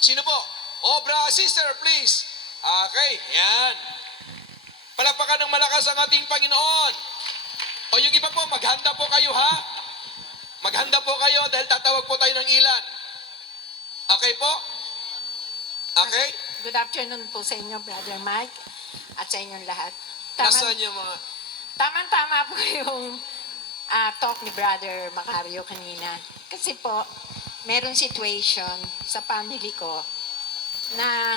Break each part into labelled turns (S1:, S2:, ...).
S1: Sino po? Obra sister, please. Okay, yan. Palapakan ng malakas ang ating Panginoon. O yung iba po, maghanda po kayo ha. Maghanda po kayo dahil tatawag po tayo ng ilan. Okay po? Okay?
S2: Good afternoon po sa inyo, Brother Mike, at sa inyong lahat. Tama,
S1: Nasaan yung mga...
S2: tama po yung ah, talk ni Brother Macario kanina. Kasi po, meron situation sa family ko na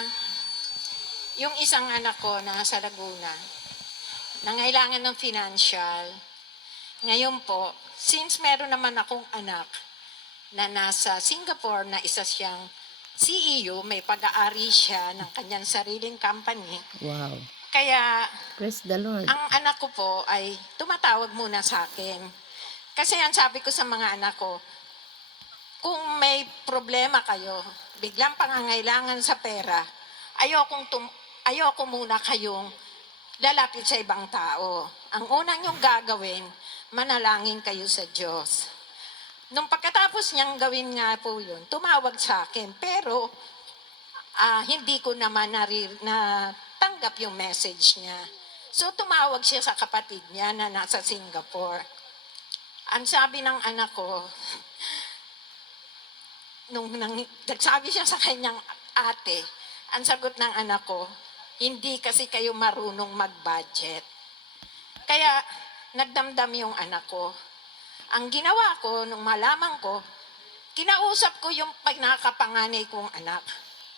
S2: yung isang anak ko na sa Laguna, nangailangan ng financial. Ngayon po, since meron naman akong anak na nasa Singapore na isa siyang CEO, may pag-aari siya ng kanyang sariling company.
S3: Wow.
S2: Kaya
S3: Praise the Lord.
S2: ang anak ko po ay tumatawag muna sa akin. Kasi ang sabi ko sa mga anak ko, kung may problema kayo, biglang pangangailangan sa pera, ayokong tum- ayoko muna kayong lalapit sa ibang tao. Ang unang yung gagawin, manalangin kayo sa Diyos. Nung pagkatapos niyang gawin nga po yun, tumawag sa akin. Pero ah, hindi ko naman narir- natanggap yung message niya. So tumawag siya sa kapatid niya na nasa Singapore. Ang sabi ng anak ko, nung nang, nagsabi siya sa kanyang ate, ang sagot ng anak ko, hindi kasi kayo marunong mag-budget. Kaya nagdamdam yung anak ko. Ang ginawa ko, nung malaman ko, kinausap ko yung pagnakapanganay kong anak.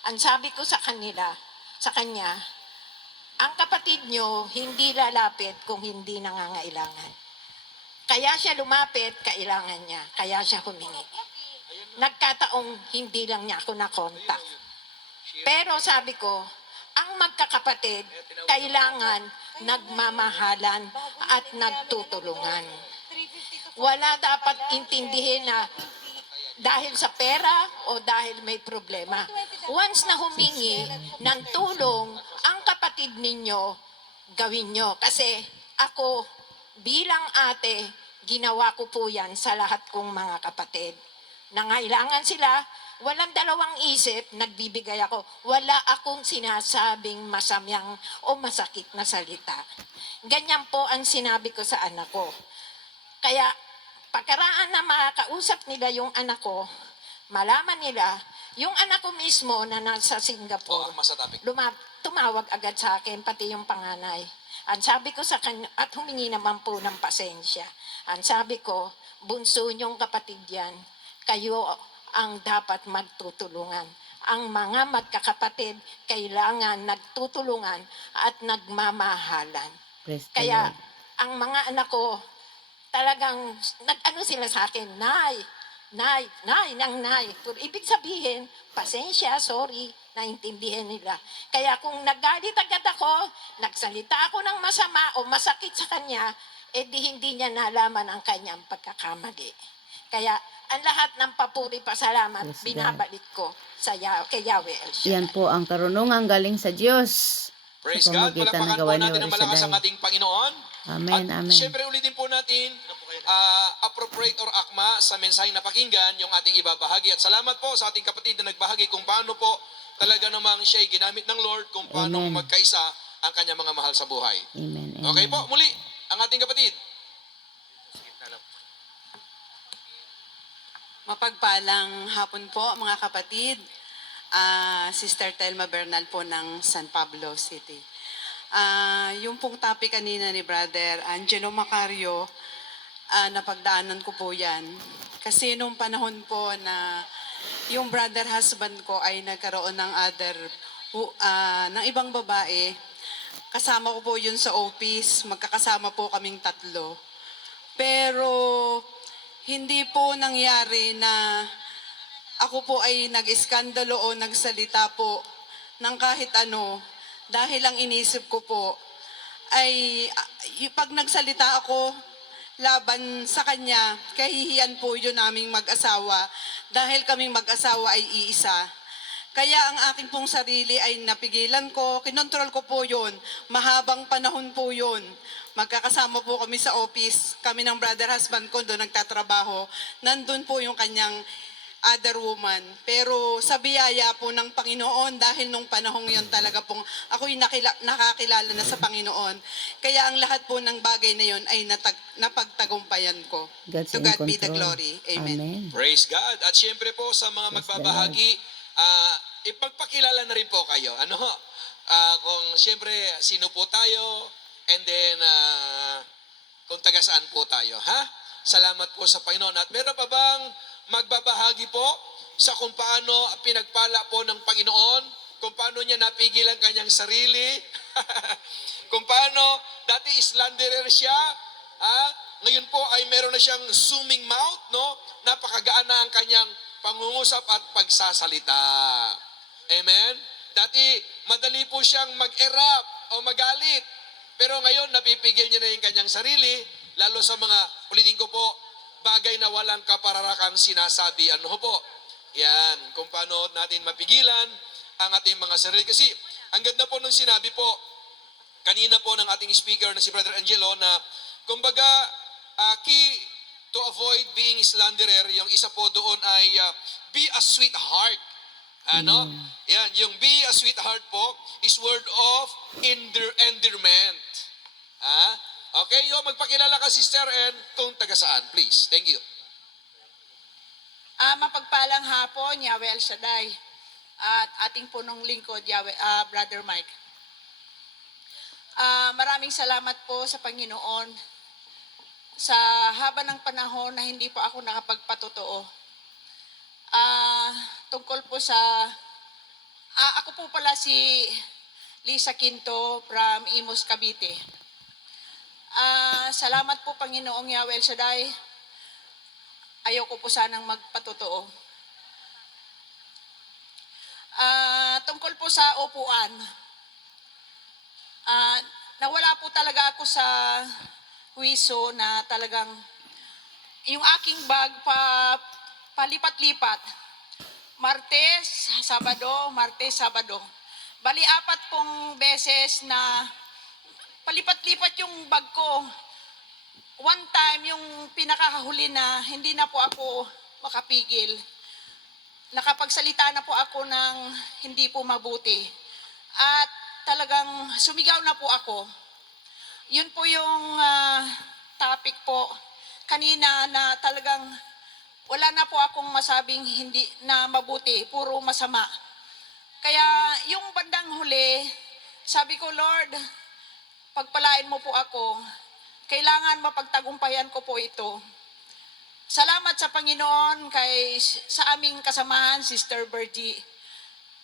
S2: Ang sabi ko sa kanila, sa kanya, ang kapatid nyo hindi lalapit kung hindi nangangailangan. Kaya siya lumapit, kailangan niya. Kaya siya humingi. Nagkataong hindi lang niya ako nakontak. Pero sabi ko, ang magkakapatid, kailangan nagmamahalan at nagtutulungan. Wala dapat intindihin na dahil sa pera o dahil may problema. Once na humingi ng tulong ang kapatid ninyo, gawin nyo. Kasi ako, bilang ate, ginawa ko po yan sa lahat kong mga kapatid. Nangailangan sila, walang dalawang isip, nagbibigay ako. Wala akong sinasabing masamyang o masakit na salita. Ganyan po ang sinabi ko sa anak ko. Kaya pagkaraan na makakausap nila yung anak ko, malaman nila, yung anak ko mismo na nasa
S1: Po,
S2: Singapore, luma- tumawag agad sa akin, pati yung panganay. Ang sabi ko sa kanya, at humingi naman po ng pasensya. Ang sabi ko, bunso niyong kapatid yan, kayo ang dapat magtutulungan. Ang mga magkakapatid kailangan nagtutulungan at nagmamahalan.
S3: Praise
S2: Kaya ang mga anak ko, talagang nag-ano sila sa akin, Nay, Nay, Nay, nang Nay. Pero ibig sabihin, pasensya, sorry, naintindihan nila. Kaya kung nagalit agad ako, nagsalita ako ng masama o masakit sa kanya, eh di hindi niya nalaman ang kanyang pagkakamali. Kaya ang lahat ng papuri pasalamat,
S3: Yes,
S2: binabalik ko sa Yah- kay Yahweh El Shaddai.
S3: Yan po ang karunungan galing sa Diyos.
S1: Praise
S3: Sa
S1: God. Palapakan po natin ng malakas ang ating Panginoon.
S3: Amen,
S1: At
S3: amen.
S1: syempre ulitin po natin, ah, appropriate or akma sa mensaheng napakinggan yung ating ibabahagi. At salamat po sa ating kapatid na nagbahagi kung paano po talaga namang siya ay ginamit ng Lord, kung paano
S3: Amen.
S1: magkaisa ang kanyang mga mahal sa buhay.
S3: Amen, amen.
S1: Okay po, muli, ang ating kapatid.
S4: Mapagpalang hapon po mga kapatid. Ah, Sister Telma Bernal po ng San Pablo City. Ah, yung pong topic kanina ni Brother Angelo Macario, ah, napagdaanan ko po yan. Kasi nung panahon po na yung brother husband ko ay nagkaroon ng other, ah, ng ibang babae, kasama ko po yun sa office, magkakasama po kaming tatlo. Pero hindi po nangyari na ako po ay nag-iskandalo o nagsalita po ng kahit ano dahil ang inisip ko po ay pag nagsalita ako laban sa kanya, kahihiyan po yun naming mag-asawa dahil kaming mag-asawa ay iisa. Kaya ang aking pong sarili ay napigilan ko, kinontrol ko po yun. Mahabang panahon po yun. Magkakasama po kami sa office. Kami ng brother husband ko doon nagtatrabaho. Nandun po yung kanyang other woman. Pero sa biyaya po ng Panginoon, dahil nung panahong yon talaga pong ako'y nakila- nakakilala na sa Panginoon. Kaya ang lahat po ng bagay na yon ay natag- napagtagumpayan ko.
S3: God's
S4: to
S3: in
S4: God be the
S3: control.
S4: glory. Amen.
S3: Amen.
S1: Praise God. At syempre po sa mga
S3: Praise
S1: magbabahagi, ah, ipagpakilala na rin po kayo. Ano ho? Ah, kung syempre sino po tayo and then ah, kung taga saan po tayo, ha? Salamat po sa Panginoon. At meron pa bang magbabahagi po sa kung paano pinagpala po ng Panginoon, kung paano niya napigil ang kanyang sarili, kung paano dati slanderer siya, ha? Ngayon po ay meron na siyang zooming mouth, no? Napakagaan na ang kanyang pangungusap at pagsasalita. Amen? Dati, madali po siyang mag-erap o magalit. Pero ngayon, napipigil niya na yung kanyang sarili, lalo sa mga, ulitin ko po, bagay na walang kapararakang sinasabi. Ano po? Yan, kung paano natin mapigilan ang ating mga sarili. Kasi, ang ganda po nung sinabi po, kanina po ng ating speaker na si Brother Angelo na kumbaga ah, key to avoid being slanderer, yung isa po doon ay ah, be a sweetheart. Ano? Yan, yung be a sweetheart po is word of endear, endearment. Ah? Okay, yo magpakilala ka sister and kung taga saan, please. Thank you.
S5: Ah, mapagpalang hapon, Yahweh El Shaddai. At ating punong lingkod, Yahweh, ah, Brother Mike. Ah, maraming salamat po sa Panginoon sa haba ng panahon na hindi po ako nakapagpatotoo. Ah, tungkol po sa ah, ako po pala si Lisa Quinto from Imus Cavite. Ah, salamat po Panginoong Yahweh Shaddai ayoko po sanang magpatotoo. Ah, tungkol po sa upuan. Ah, nawala po talaga ako sa huwiso na talagang yung aking bag pa palipat-lipat. Martes, Sabado, Martes, Sabado. Bali apat pong beses na palipat-lipat yung bag ko one time, yung pinakahuli na hindi na po ako makapigil. Nakapagsalita na po ako ng hindi po mabuti. At talagang sumigaw na po ako. Yun po yung ah, topic po kanina na talagang wala na po akong masabing hindi na mabuti, puro masama. Kaya yung bandang huli, sabi ko, Lord, pagpalain mo po ako, kailangan mapagtagumpayan ko po ito. Salamat sa Panginoon kay sa aming kasamahan, Sister Bergie.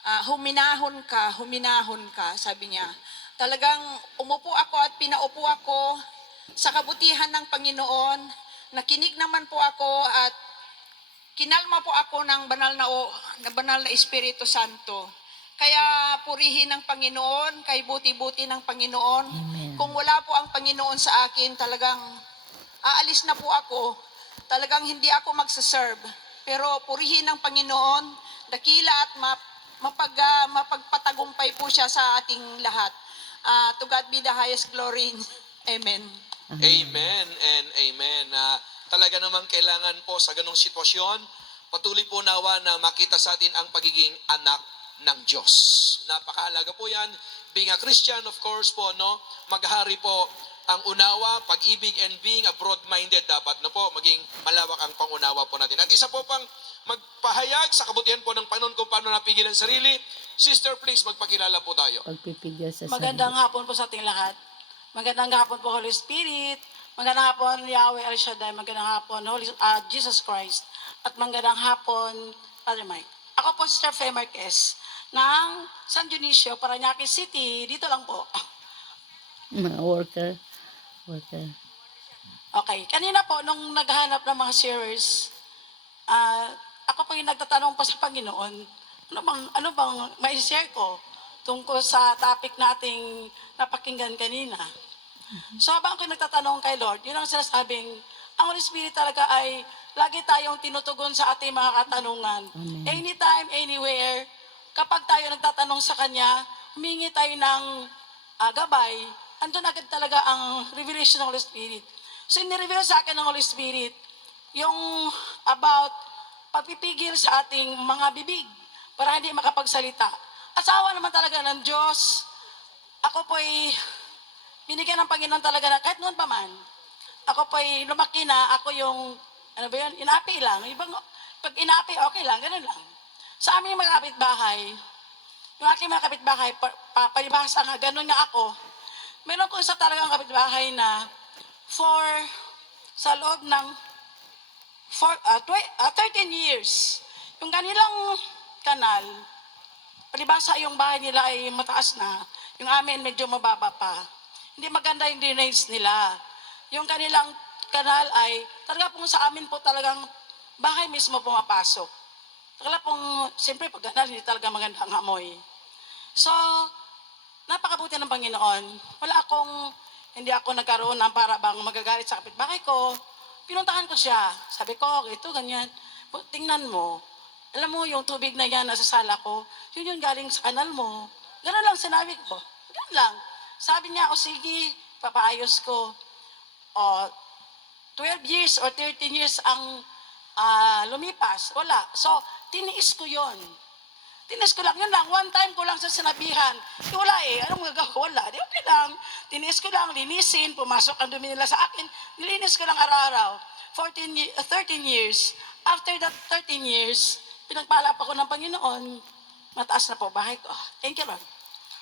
S5: Ah, huminahon ka, huminahon ka, sabi niya. Talagang umupo ako at pinaupo ako sa kabutihan ng Panginoon. Nakinig naman po ako at kinalma po ako ng banal na, o, na banal na Espiritu Santo. Kaya purihin ng Panginoon, kay buti-buti ng Panginoon.
S3: Amen.
S5: Kung wala po ang Panginoon sa akin, talagang aalis na po ako. Talagang hindi ako magsaserve. Pero purihin ng Panginoon, dakila at map, mapag, ah, mapagpatagumpay po siya sa ating lahat. Ah, to God be the highest glory. Amen.
S1: Amen and amen. Na talaga naman kailangan po sa ganong sitwasyon, patuloy po nawa na makita sa atin ang pagiging anak ng Diyos. Napakahalaga po yan. Being a Christian, of course po, no, maghari po ang unawa, pag-ibig, and being a broad-minded dapat na po, maging malawak ang pangunawa po natin. At isa po pang magpahayag sa kabutihan po ng Panginoon kung paano napigil ang sarili. Sister, please, magpakilala po tayo.
S3: Pagpipigil sa
S6: Magandang hapon po sa ating lahat. Magandang hapon po Holy Spirit. Magandang hapon Yahweh El Shaddai. Magandang hapon Holy ah, Jesus Christ. At magandang hapon Father Mike. Ako po si Sister Faye Marquez ng San Dionisio, Paranaque City. Dito lang po.
S3: Mga worker. Worker.
S6: Okay. Kanina po, nung naghahanap ng mga sharers, ah, ako po yung nagtatanong pa sa Panginoon, ano bang, ano bang may share ko tungkol sa topic nating napakinggan kanina. So habang ako nagtatanong kay Lord, yun ang sinasabing, ang Holy Spirit talaga ay lagi tayong tinutugon sa ating mga katanungan.
S3: Amen.
S6: Anytime, anywhere, kapag tayo nagtatanong sa Kanya, humingi tayo ng ah, gabay, andun agad talaga ang revelation ng Holy Spirit. So, inireveal sa akin ng Holy Spirit yung about pagpipigil sa ating mga bibig para hindi makapagsalita. Asawa naman talaga ng Diyos. Ako po'y binigyan ng Panginoon talaga na kahit noon pa man. Ako po'y lumaki na, ako yung, ano ba yun, inapi lang. Ibang, pag inapi, okay lang, ganun lang. Sa aming mga kapitbahay, yung aking mga kapitbahay, pa, pa, palibhasa nga, ganun nga ako. Meron ko isa talagang kapitbahay na for, sa loob ng for, uh, uh, 13 years, yung kanilang kanal, palibhasa yung bahay nila ay mataas na, yung amin medyo mababa pa. Hindi maganda yung drainage nila. Yung kanilang kanal ay, talaga pong sa amin po talagang bahay mismo pumapasok. Talaga pong, siyempre pag kanal, hindi talaga maganda ang amoy. So, napakabuti ng Panginoon. Wala akong, hindi ako nagkaroon ng para bang magagalit sa kapitbahay ko. Pinuntahan ko siya. Sabi ko, ito, ganyan. Tingnan mo. Alam mo, yung tubig na yan nasa sala ko, yun yung galing sa kanal mo. Ganun lang sinabi ko. Ganun lang. Sabi niya, o sige, papaayos ko. O, 12 years or 13 years ang ah, lumipas. Wala. So, tiniis ko yon. Tinis ko lang, yun lang, one time ko lang sa sinabihan. Eh, wala eh, anong gagawa? Wala. Di okay lang. Tinis ko lang, linisin, pumasok ang dumi nila sa akin. Nilinis ko lang araw-araw. 14, ye- uh, 13 years. After that 13 years, pinagpala pa ko ng Panginoon. Mataas na po bahay ko. Ah, Thank you, Lord.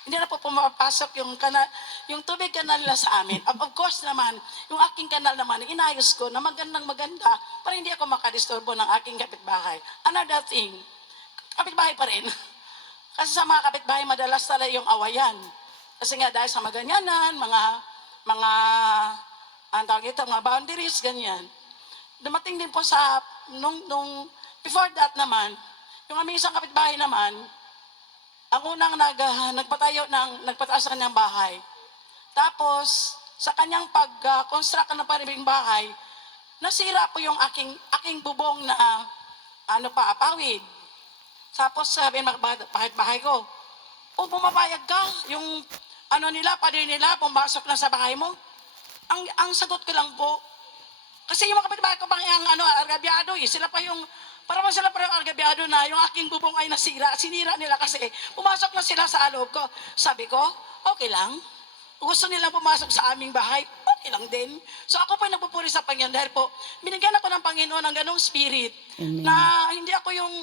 S6: Hindi na po pumapasok yung kanal, yung tubig kanal nila sa amin. Of, of course naman, yung aking kanal naman, inayos ko na magandang maganda para hindi ako makadisturbo ng aking kapitbahay. Another thing, kapitbahay pa rin. Kasi sa mga kapitbahay, madalas talaga yung awayan. Kasi nga dahil sa maganyanan, mga, mga, ang tawag ito, mga boundaries, ganyan. Dumating din po sa, nung, nung, before that naman, yung aming isang kapitbahay naman, ang unang nag, ah, nagpatayo ng, nagpataas sa kanyang bahay. Tapos, sa kanyang pag-construct ng panibing bahay, nasira po yung aking, aking bubong na, ano pa, pawid. Tapos sabi ng bahay ko, o pumapayag ka, yung ano nila, pader nila, pumasok na sa bahay mo. Ang, ang sagot ko lang po, kasi yung mga kapitbahay ko pang yung ano, argabyado eh, sila pa yung, para bang sila pa yung argabyado na yung aking bubong ay nasira, sinira nila kasi pumasok na sila sa loob ko. Sabi ko, okay lang. Gusto nilang pumasok sa aming bahay, okay lang din. So ako po ay nagpupuri sa Panginoon dahil po, binigyan ako ng Panginoon ng ganong spirit
S3: Amen.
S6: na hindi ako yung,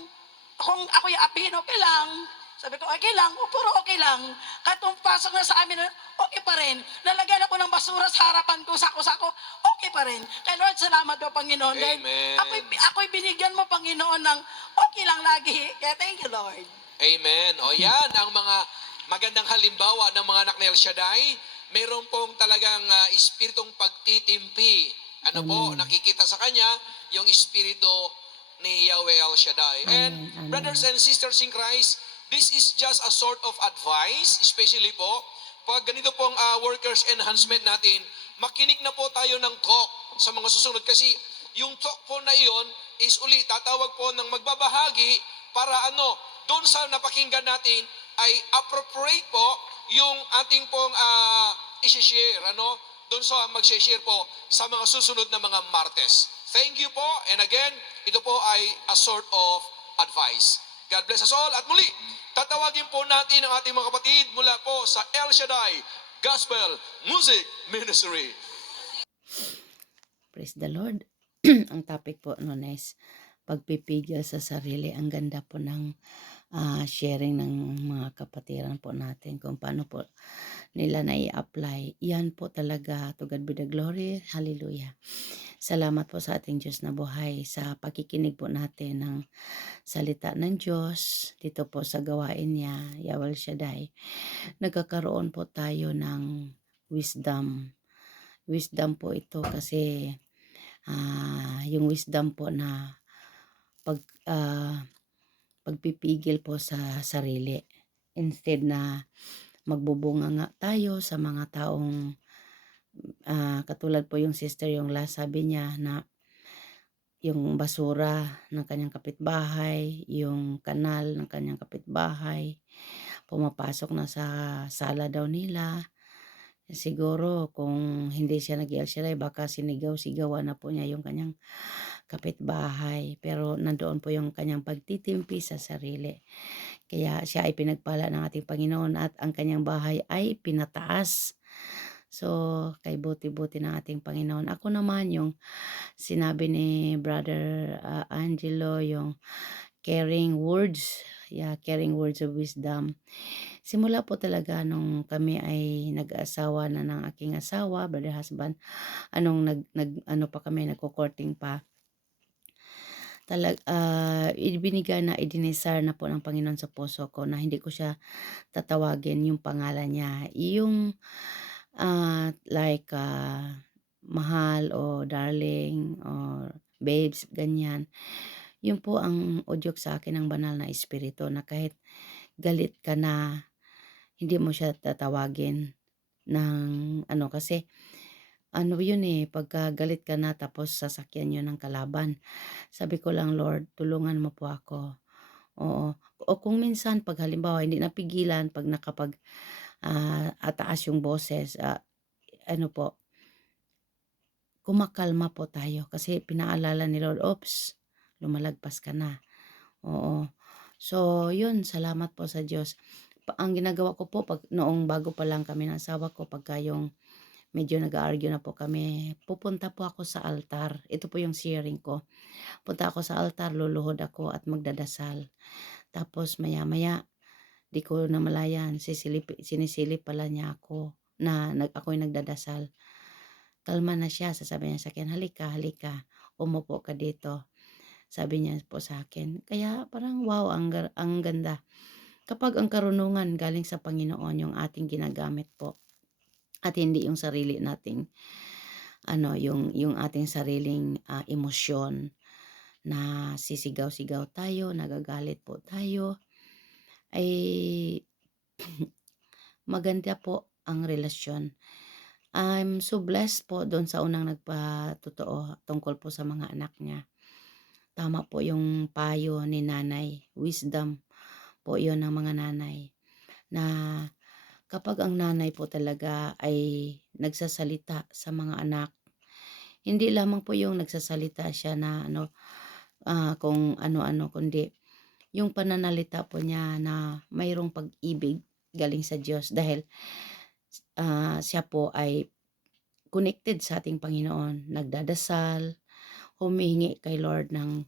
S6: kung ako yung apin, okay lang. Sabi ko, okay lang, o puro okay lang. Kahit kung pasok na sa amin, okay pa rin. Lalagyan ako ng basura sa harapan ko, sako-sako, okay pa rin. Kaya Lord, salamat po, Panginoon. Dahil
S1: Amen.
S6: ako'y, ako'y binigyan mo, Panginoon, ng okay lang lagi. Kaya thank you, Lord.
S1: Amen. O yan ang mga magandang halimbawa ng mga anak ni El Shaddai. Meron pong talagang ah, espiritong pagtitimpi. Ano po, nakikita sa kanya yung espiritu ni Yahweh El Shaddai. And
S3: Amen.
S1: brothers and sisters in Christ, this is just a sort of advice, especially po, pag ganito pong ah, workers enhancement natin, makinig na po tayo ng talk sa mga susunod kasi yung talk po na iyon is uli tatawag po ng magbabahagi para ano, doon sa napakinggan natin ay appropriate po yung ating pong uh, isi-share, ano, doon sa mag-share po sa mga susunod na mga Martes. Thank you po, and again, ito po ay a sort of advice. God bless us all. At muli, tatawagin po natin ang ating mga kapatid mula po sa El Shaddai Gospel Music Ministry.
S3: Praise the Lord. ang topic po noon is pagpipigil sa sarili. Ang ganda po ng ah, sharing ng mga kapatiran po natin kung paano po nila na i-apply. Yan po talaga. To God be the glory. Hallelujah. Salamat po sa ating Diyos na buhay sa pakikinig po natin ng salita ng Diyos dito po sa gawain niya, Yahweh Shaddai. Nagkakaroon po tayo ng wisdom. Wisdom po ito kasi ah yung wisdom po na pag ah, pagpipigil po sa sarili instead na magbubunga nga tayo sa mga taong ah, katulad po yung sister yung last sabi niya na yung basura ng kanyang kapitbahay, yung kanal ng kanyang kapitbahay, pumapasok na sa sala daw nila. Siguro kung hindi siya nag Shaddai, baka sinigaw-sigawan na po niya yung kanyang kapitbahay. Pero nandoon po yung kanyang pagtitimpi sa sarili. Kaya siya ay pinagpala ng ating Panginoon at ang kanyang bahay ay pinataas. So, kay buti-buti ng ating Panginoon. Ako naman yung sinabi ni Brother ah, Angelo, yung caring words, yeah, caring words of wisdom. Simula po talaga nung kami ay nag-asawa na ng aking asawa, brother husband, anong nag, nag ano pa kami, nagko-courting pa. Talag, ah, ibinigay na, idinesire na po ng Panginoon sa puso ko na hindi ko siya tatawagin yung pangalan niya. Yung ah, like ah, mahal o darling or babes, ganyan. Yun po ang udyok sa akin ng banal na espiritu na kahit galit ka na, hindi mo siya tatawagin ng ano kasi ano yun eh, pagka galit ka na tapos sasakyan yun ng kalaban. Sabi ko lang, Lord, tulungan mo po ako. Oo. O kung minsan, pag halimbawa, hindi napigilan, pag nakapag ah, ataas yung boses, ah, ano po, kumakalma po tayo. Kasi pinaalala ni Lord, oops, lumalagpas ka na. Oo. So, yun, salamat po sa Diyos. Pa- ang ginagawa ko po, pag, noong bago pa lang kami ng asawa ko, pagka yung medyo nag-argue na po kami, pupunta po ako sa altar. Ito po yung sharing ko. Punta ako sa altar, luluhod ako at magdadasal. Tapos maya-maya, di ko namalayan, sisilip, sinisilip pala niya ako na nag, ako'y nagdadasal. Kalma na siya, sasabi niya sa akin, halika, halika, umupo ka dito. Sabi niya po sa akin. Kaya parang wow, ang, ang ganda. Kapag ang karunungan galing sa Panginoon yung ating ginagamit po at hindi yung sarili nating ano yung yung ating sariling ah, emosyon na sisigaw-sigaw tayo, nagagalit po tayo ay maganda po ang relasyon. I'm so blessed po doon sa unang nagpatotoo tungkol po sa mga anak niya. Tama po yung payo ni nanay. Wisdom po yon ng mga nanay. Na kapag ang nanay po talaga ay nagsasalita sa mga anak, hindi lamang po yung nagsasalita siya na ano, ah, kung ano-ano, kundi yung pananalita po niya na mayroong pag-ibig galing sa Diyos dahil ah, siya po ay connected sa ating Panginoon, nagdadasal, humihingi kay Lord ng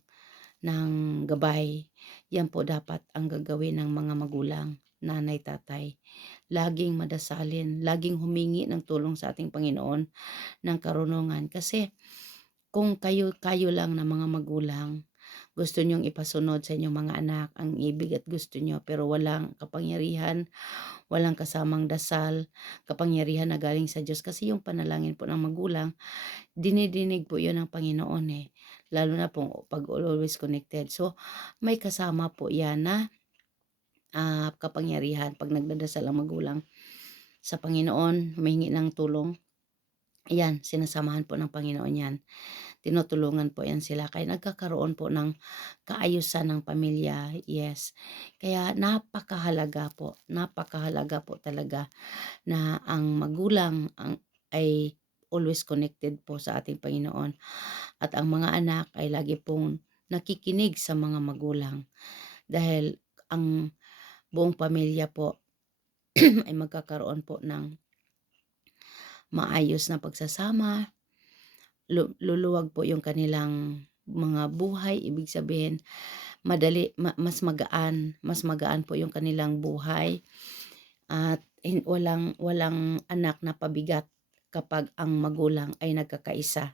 S3: ng gabay. Yan po dapat ang gagawin ng mga magulang, nanay, tatay. Laging madasalin, laging humingi ng tulong sa ating Panginoon ng karunungan. Kasi kung kayo, kayo lang na mga magulang, gusto nyong ipasunod sa inyong mga anak ang ibig at gusto nyo, pero walang kapangyarihan, walang kasamang dasal, kapangyarihan na galing sa Diyos. Kasi yung panalangin po ng magulang, dinidinig po yun ng Panginoon eh. Lalo na po pag always connected. So, may kasama po yan na ah, kapangyarihan pag nagdadasal ang magulang sa Panginoon, humingi ng tulong. Yan, sinasamahan po ng Panginoon yan. Tinutulungan po yan sila. Kaya nagkakaroon po ng kaayusan ng pamilya. Yes. Kaya napakahalaga po. Napakahalaga po talaga na ang magulang ang, ay always connected po sa ating Panginoon. At ang mga anak ay lagi pong nakikinig sa mga magulang. Dahil ang buong pamilya po ay magkakaroon po ng maayos na pagsasama. Lu- luluwag po yung kanilang mga buhay. Ibig sabihin, madali, ma- mas magaan. Mas magaan po yung kanilang buhay. At hin- walang, walang anak na pabigat kapag ang magulang ay nagkakaisa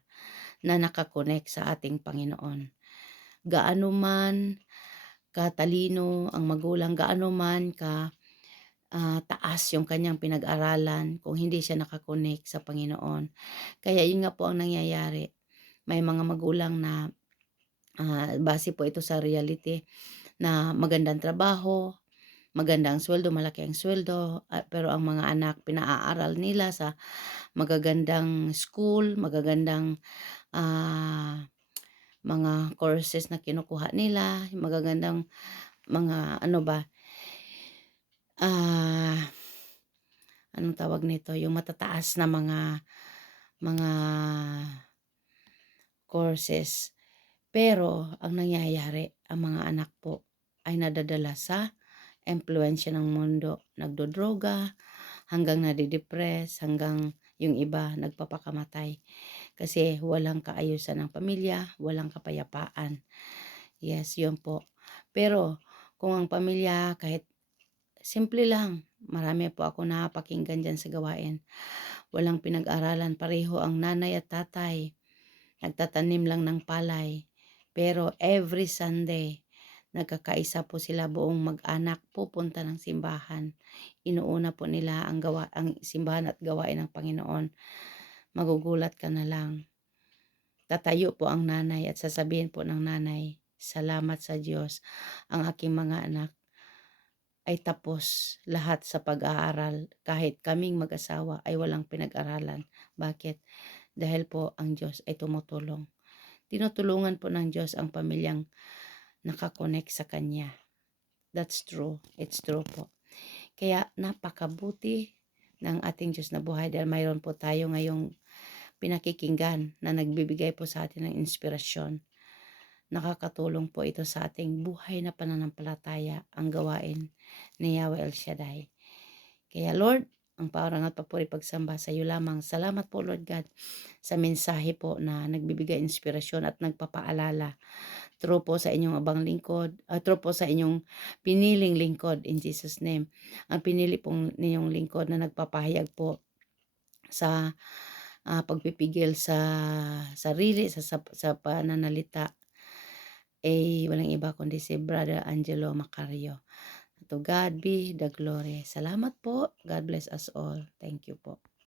S3: na nakakonek sa ating Panginoon. Gaano man katalino ang magulang, gaano man ka ah, taas yung kanyang pinag-aralan kung hindi siya nakakonek sa Panginoon. Kaya yun nga po ang nangyayari. May mga magulang na ah, base po ito sa reality na magandang trabaho, magandang sweldo, malaki ang sweldo, ah, pero ang mga anak pinaaral nila sa magagandang school, magagandang ah, mga courses na kinukuha nila, magagandang mga ano ba, ah, anong tawag nito, yung matataas na mga mga courses. Pero ang nangyayari, ang mga anak po ay nadadala sa impluensya ng mundo, nagdodroga, hanggang nadidepress, hanggang yung iba nagpapakamatay. Kasi walang kaayusan ng pamilya, walang kapayapaan. Yes, yun po. Pero kung ang pamilya kahit simple lang, marami po ako napakinggan dyan sa gawain. Walang pinag-aralan, pareho ang nanay at tatay. Nagtatanim lang ng palay. Pero every Sunday, nagkakaisa po sila buong mag-anak pupunta ng simbahan. Inuuna po nila ang gawa ang simbahan at gawain ng Panginoon. Magugulat ka na lang. Tatayo po ang nanay at sasabihin po ng nanay, Salamat sa Diyos. Ang aking mga anak ay tapos lahat sa pag-aaral. Kahit kaming mag-asawa ay walang pinag-aralan. Bakit? Dahil po ang Diyos ay tumutulong. Tinutulungan po ng Diyos ang pamilyang nakakonek sa Kanya. That's true. It's true po. Kaya napakabuti ng ating Diyos na buhay dahil mayroon po tayo ngayong pinakikinggan na nagbibigay po sa atin ng inspirasyon. Nakakatulong po ito sa ating buhay na pananampalataya ang gawain ni Yahweh El Shaddai. Kaya Lord, ang parang at papuri pagsamba sa iyo lamang. Salamat po Lord God sa mensahe po na nagbibigay inspirasyon at nagpapaalala. True po sa inyong abang lingkod, uh, true po sa inyong piniling lingkod in Jesus name. Ang pinili pong ninyong lingkod na nagpapahayag po sa ah, pagpipigil sa sarili, sa, sa, sa pananalita, eh, walang iba kundi si Brother Angelo Macario. To God be the glory. Salamat po. God bless us all. Thank you po.